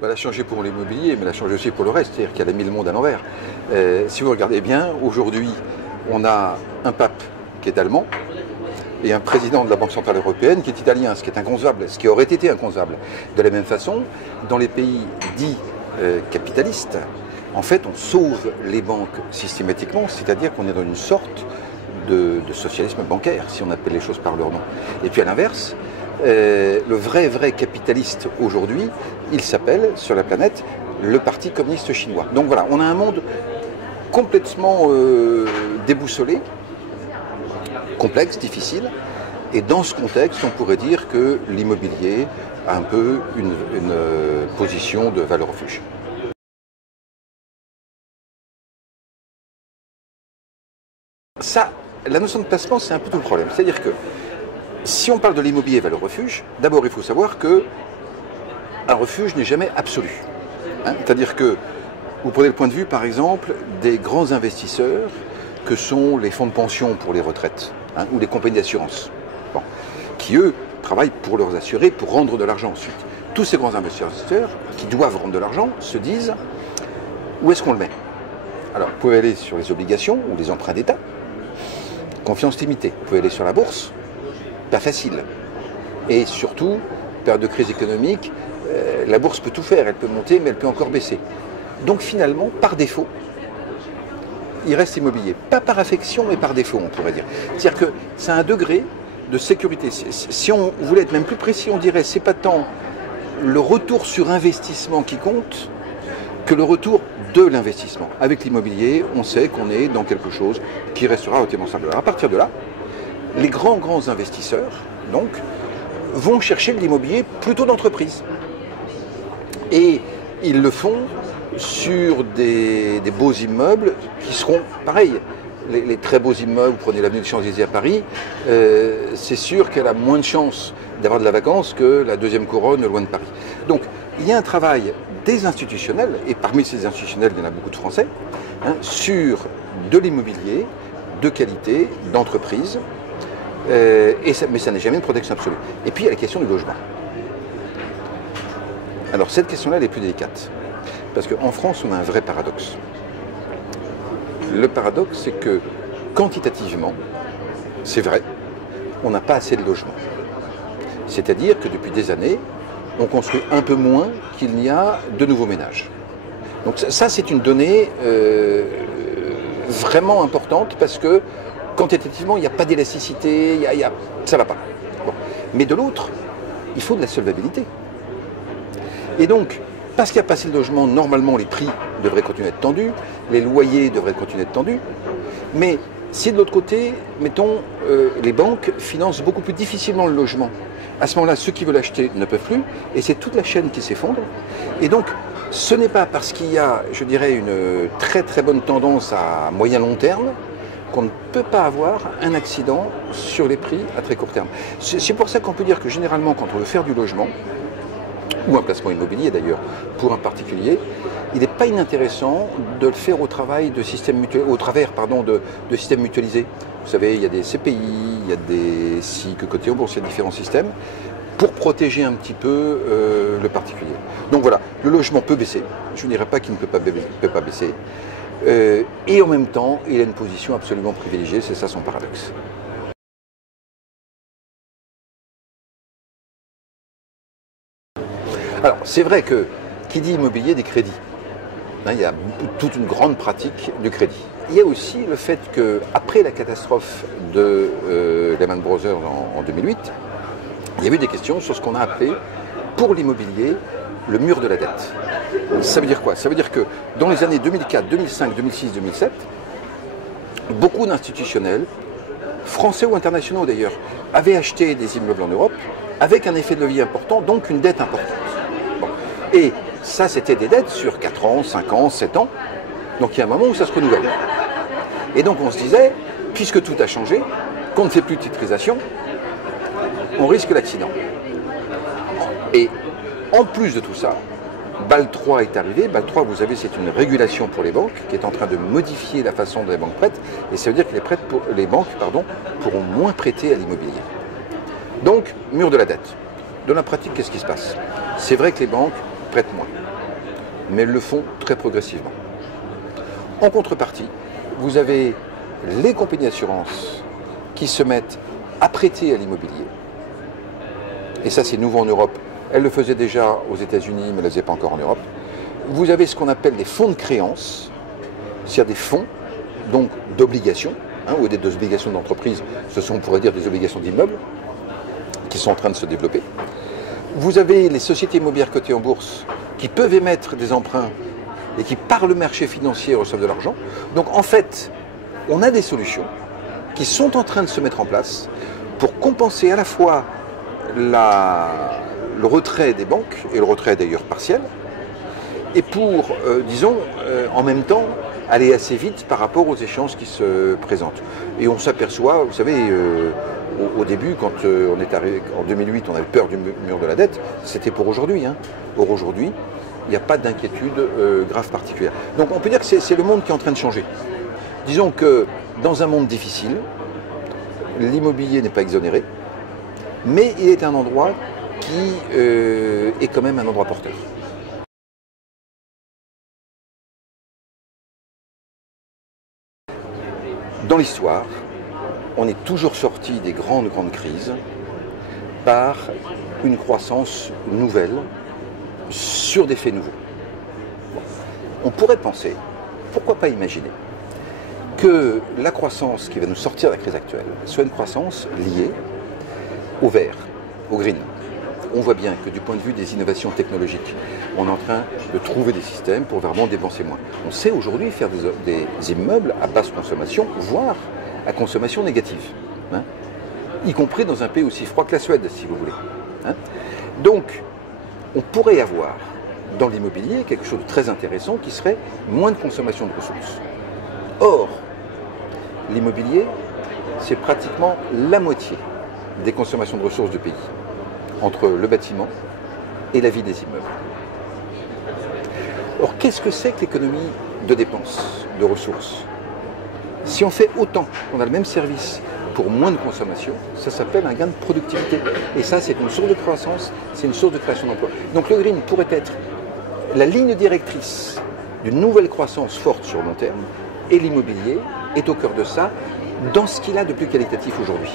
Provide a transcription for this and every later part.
Elle a changé pour l'immobilier, mais elle a changé aussi pour le reste, c'est-à-dire qu'elle a mis le monde à l'envers. Si vous regardez bien, aujourd'hui, on a un pape qui est allemand et un président de la Banque Centrale Européenne qui est italien, ce qui est inconcevable, ce qui aurait été inconcevable. De la même façon, dans les pays dits capitalistes, en fait, on sauve les banques systématiquement, c'est-à-dire qu'on est dans une sorte de socialisme bancaire, si on appelle les choses par leur nom. Et puis à l'inverse, le vrai capitaliste aujourd'hui, il s'appelle sur la planète le Parti communiste chinois. Donc voilà, on a un monde complètement déboussolé, complexe, difficile, et dans ce contexte, on pourrait dire que l'immobilier a un peu une position de valeur refuge. Ça, la notion de placement, c'est un peu tout le problème. C'est-à-dire que si on parle de l'immobilier valeur refuge, d'abord il faut savoir que un refuge n'est jamais absolu. C'est-à-dire que vous prenez le point de vue, par exemple, des grands investisseurs que sont les fonds de pension pour les retraites ou les compagnies d'assurance, qui eux travaillent pour leurs assurés, pour rendre de l'argent ensuite. Tous ces grands investisseurs qui doivent rendre de l'argent se disent où est-ce qu'on le met? Alors vous pouvez aller sur les obligations ou les emprunts d'État, confiance limitée. Vous pouvez aller sur la bourse, pas facile. Et surtout, période de crise économique, la bourse peut tout faire, elle peut monter, mais elle peut encore baisser. Donc finalement, par défaut, il reste immobilier. Pas par affection, mais par défaut, on pourrait dire. C'est-à-dire que c'est un degré de sécurité. Si on voulait être même plus précis, on dirait c'est pas tant le retour sur investissement qui compte que le retour de l'investissement. Avec l'immobilier, on sait qu'on est dans quelque chose qui restera relativement stable. À partir de là, les grands investisseurs, donc, vont chercher de l'immobilier plutôt d'entreprise. Et ils le font sur des beaux immeubles qui seront pareils. Les très beaux immeubles, vous prenez l'avenue des Champs-Élysées à Paris, c'est sûr qu'elle a moins de chances d'avoir de la vacance que la deuxième couronne loin de Paris. Donc, il y a un travail des institutionnels, et parmi ces institutionnels, il y en a beaucoup de Français, sur de l'immobilier, de qualité, d'entreprise, mais ça n'est jamais une protection absolue. Et puis, il y a la question du logement. Alors, cette question-là, elle est plus délicate. Parce qu'en France, on a un vrai paradoxe. Le paradoxe, c'est que, quantitativement, c'est vrai, on n'a pas assez de logements. C'est-à-dire que depuis des années, on construit un peu moins qu'il n'y a de nouveaux ménages. Donc ça, c'est une donnée vraiment importante parce que, quantitativement, il n'y a pas d'élasticité, ça ne va pas. Bon. Mais de l'autre, il faut de la solvabilité. Et donc, parce qu'il n'y a pas assez de logements, normalement, les prix devraient continuer à être tendus, les loyers devraient continuer à être tendus. Mais si de l'autre côté, mettons, les banques financent beaucoup plus difficilement le logement, à ce moment-là, ceux qui veulent acheter ne peuvent plus, et c'est toute la chaîne qui s'effondre. Et donc, ce n'est pas parce qu'il y a, je dirais, une très très bonne tendance à moyen-long terme qu'on ne peut pas avoir un accident sur les prix à très court terme. C'est pour ça qu'on peut dire que généralement, quand on veut faire du logement, ou un placement immobilier d'ailleurs, pour un particulier, il n'est pas inintéressant de le faire au travers de systèmes mutualisés. Vous savez, il y a des CPI, il y a des SIC côté en bourse, il y a différents systèmes pour protéger un petit peu le particulier. Donc voilà, le logement peut baisser, je ne dirais pas qu'il ne peut pas baisser, et en même temps, il a une position absolument privilégiée, c'est ça son paradoxe. Alors, c'est vrai que qui dit immobilier dit crédit. Il y a toute une grande pratique du crédit. Il y a aussi le fait qu'après la catastrophe de Lehman Brothers en 2008, il y a eu des questions sur ce qu'on a appelé, pour l'immobilier, le mur de la dette. Ça veut dire quoi? Ça veut dire que dans les années 2004, 2005, 2006, 2007, beaucoup d'institutionnels, français ou internationaux d'ailleurs, avaient acheté des immeubles en Europe avec un effet de levier important, donc une dette importante. Bon. Et ça, c'était des dettes sur 4 ans, 5 ans, 7 ans. Donc il y a un moment où ça se renouvelle. Et donc on se disait, puisque tout a changé, qu'on ne fait plus de titrisation, on risque l'accident. Et en plus de tout ça, BAL 3 est arrivé. BAL 3, vous savez, c'est une régulation pour les banques qui est en train de modifier la façon dont les banques prêtent. Et ça veut dire que les banques pourront moins prêter à l'immobilier. Donc, mur de la dette. Dans la pratique, qu'est-ce qui se passe? C'est vrai que les banques prêtent moins, mais elles le font très progressivement. En contrepartie, vous avez les compagnies d'assurance qui se mettent à prêter à l'immobilier. Et ça, c'est nouveau en Europe. Elles le faisaient déjà aux États-Unis, mais elles ne le faisaient pas encore en Europe. Vous avez ce qu'on appelle des fonds de créance, c'est-à-dire des fonds donc d'obligations, ou des obligations d'entreprise, ce sont, on pourrait dire, des obligations d'immeubles, qui sont en train de se développer. Vous avez les sociétés immobilières cotées en bourse qui peuvent émettre des emprunts et qui, par le marché financier, reçoivent de l'argent. Donc, en fait, on a des solutions qui sont en train de se mettre en place pour compenser à la fois le retrait des banques, et le retrait d'ailleurs partiel, et pour, disons, en même temps, aller assez vite par rapport aux échéances qui se présentent. Et on s'aperçoit, vous savez, au début, quand on est arrivé, en 2008, on avait peur du mur de la dette, c'était pour aujourd'hui. Or, aujourd'hui, il n'y a pas d'inquiétude grave particulière. Donc on peut dire que c'est le monde qui est en train de changer. Disons que dans un monde difficile, l'immobilier n'est pas exonéré, mais il est un endroit qui est quand même un endroit porteur. Dans l'histoire, on est toujours sorti des grandes crises par une croissance nouvelle sur des faits nouveaux. On pourrait penser, pourquoi pas imaginer, que la croissance qui va nous sortir de la crise actuelle soit une croissance liée au vert, au green. On voit bien que du point de vue des innovations technologiques, on est en train de trouver des systèmes pour vraiment dépenser moins. On sait aujourd'hui faire des immeubles à basse consommation, voire à consommation négative, y compris dans un pays aussi froid que la Suède, si vous voulez. Donc, on pourrait avoir dans l'immobilier quelque chose de très intéressant qui serait moins de consommation de ressources. Or, l'immobilier, c'est pratiquement la moitié des consommations de ressources du pays, entre le bâtiment et la vie des immeubles. Or, qu'est-ce que c'est que l'économie de dépenses, de ressources? Si on fait autant, on a le même service pour moins de consommation, ça s'appelle un gain de productivité. Et ça, c'est une source de croissance, c'est une source de création d'emplois. Donc le green pourrait être la ligne directrice d'une nouvelle croissance forte sur le long terme, et l'immobilier est au cœur de ça, dans ce qu'il a de plus qualitatif aujourd'hui.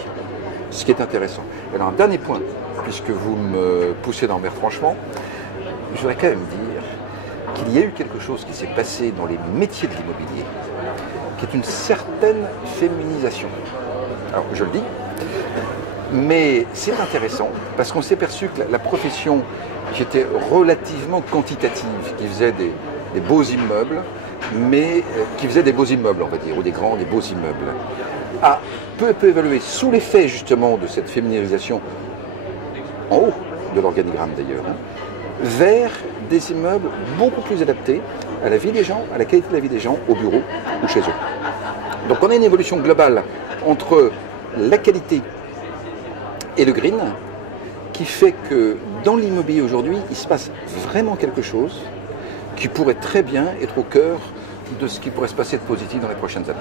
Ce qui est intéressant. Alors un dernier point, puisque vous me poussez dans le mer franchement, je voudrais quand même dire qu'il y a eu quelque chose qui s'est passé dans les métiers de l'immobilier, qui est une certaine féminisation. Alors je le dis, mais c'est intéressant parce qu'on s'est perçu que la profession qui était relativement quantitative, qui faisait des beaux immeubles, mais qui faisait des beaux immeubles, on va dire, ou des beaux immeubles, a peu à peu évolué sous l'effet justement de cette féminisation, en haut de l'organigramme d'ailleurs, vers des immeubles beaucoup plus adaptés à la vie des gens, à la qualité de la vie des gens, au bureau ou chez eux. Donc on a une évolution globale entre la qualité et le green qui fait que dans l'immobilier aujourd'hui, il se passe vraiment quelque chose qui pourrait très bien être au cœur de ce qui pourrait se passer de positif dans les prochaines années.